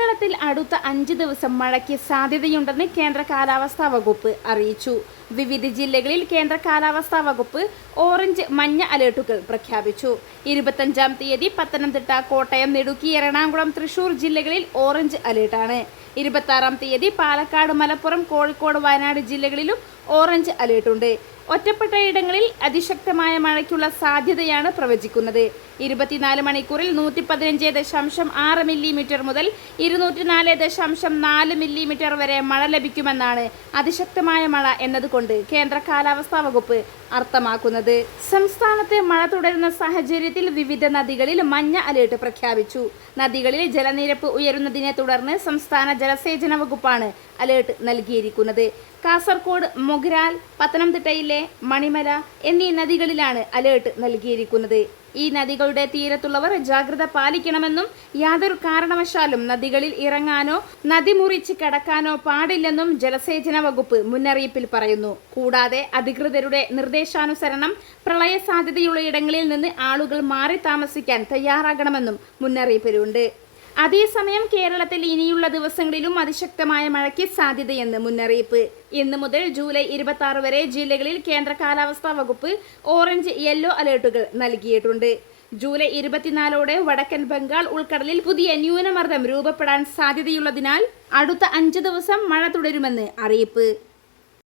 കേരളത്തിൽ അടുത്ത അഞ്ച് ദിവസം മഴയ്ക്ക് സാധ്യതയുണ്ടെന്ന് കേന്ദ്ര കാലാവസ്ഥാ വകുപ്പ് അറിയിച്ചു. വിവിധ ജില്ലകളിൽ കേന്ദ്ര കാലാവസ്ഥാ വകുപ്പ് ഓറഞ്ച് മഞ്ഞ അലേർട്ടുകൾ പ്രഖ്യാപിച്ചു. ഇരുപത്തഞ്ചാം തീയതി പത്തനംതിട്ട കോട്ടയം ഇടുക്കി എറണാകുളം തൃശൂർ ജില്ലകളിൽ ഓറഞ്ച് അലേർട്ടാണ്. ഇരുപത്തി തീയതി പാലക്കാട് മലപ്പുറം കോഴിക്കോട് വയനാട് ജില്ലകളിലും ഓറഞ്ച് അലേർട്ടുണ്ട്. ഒറ്റപ്പെട്ട ഇടങ്ങളിൽ അതിശക്തമായ മഴയ്ക്കുള്ള സാധ്യതയാണ് പ്രവചിക്കുന്നത്. ഇരുപത്തിനാല് മണിക്കൂറിൽ നൂറ്റി പതിനഞ്ച് ദശാംശം ആറ് മില്ലിമീറ്റർ മുതൽ ഇരുന്നൂറ്റി നാല് ദശാംശം നാല് മില്ലിമീറ്റർ വരെ മഴ ലഭിക്കുമെന്നാണ് അതിശക്തമായ മഴ എന്നതുകൊണ്ട് കേന്ദ്ര കാലാവസ്ഥാ വകുപ്പ് അർത്ഥമാക്കുന്നത്. സംസ്ഥാനത്തെ മഴ തുടരുന്ന സാഹചര്യത്തിൽ വിവിധ നദികളിൽ മഞ്ഞ അലേർട്ട് പ്രഖ്യാപിച്ചു. നദികളിൽ ജലനിരപ്പ് ഉയരുന്നതിനെ തുടർന്ന് സംസ്ഥാന ജലസേചന വകുപ്പാണ് അലേർട്ട് നൽകിയിരിക്കുന്നത്. കാസർകോട് മൊഗ്രാൽ പത്തനംതിട്ടയിലെ മണിമല എന്നീ നദികളിലാണ് അലേർട്ട് നൽകിയിരിക്കുന്നത്. ഈ നദികളുടെ തീരത്തുള്ളവർ ജാഗ്രത പാലിക്കണമെന്നും യാതൊരു കാരണവശാലും നദികളിൽ ഇറങ്ങാനോ നദി മുറിച്ച് കടക്കാനോ പാടില്ലെന്നും ജലസേചന വകുപ്പ് മുന്നറിയിപ്പിൽ പറയുന്നു. കൂടാതെ അധികൃതരുടെ നിർദ്ദേശാനുസരണം പ്രളയ സാധ്യതയുള്ള ഇടങ്ങളിൽ നിന്ന് ആളുകൾ മാറി താമസിക്കാൻ തയ്യാറാകണമെന്നും മുന്നറിയിപ്പിലുണ്ട്. അതേസമയം കേരളത്തിൽ ഇനിയുള്ള ദിവസങ്ങളിലും അതിശക്തമായ മഴയ്ക്ക് സാധ്യതയെന്ന് മുന്നറിയിപ്പ്. ഇന്ന് മുതൽ ജൂലൈ ഇരുപത്തി ആറ് വരെ ജില്ലകളിൽ കേന്ദ്ര കാലാവസ്ഥാ വകുപ്പ് ഓറഞ്ച് യെല്ലോ അലേർട്ടുകൾ നൽകിയിട്ടുണ്ട്. ജൂലൈ ഇരുപത്തിനാലോടെ വടക്കൻ ബംഗാൾ ഉൾക്കടലിൽ പുതിയ ന്യൂനമർദ്ദം രൂപപ്പെടാൻ സാധ്യതയുള്ളതിനാൽ അടുത്ത അഞ്ച് ദിവസം മഴ തുടരുമെന്ന് അറിയിപ്പ്.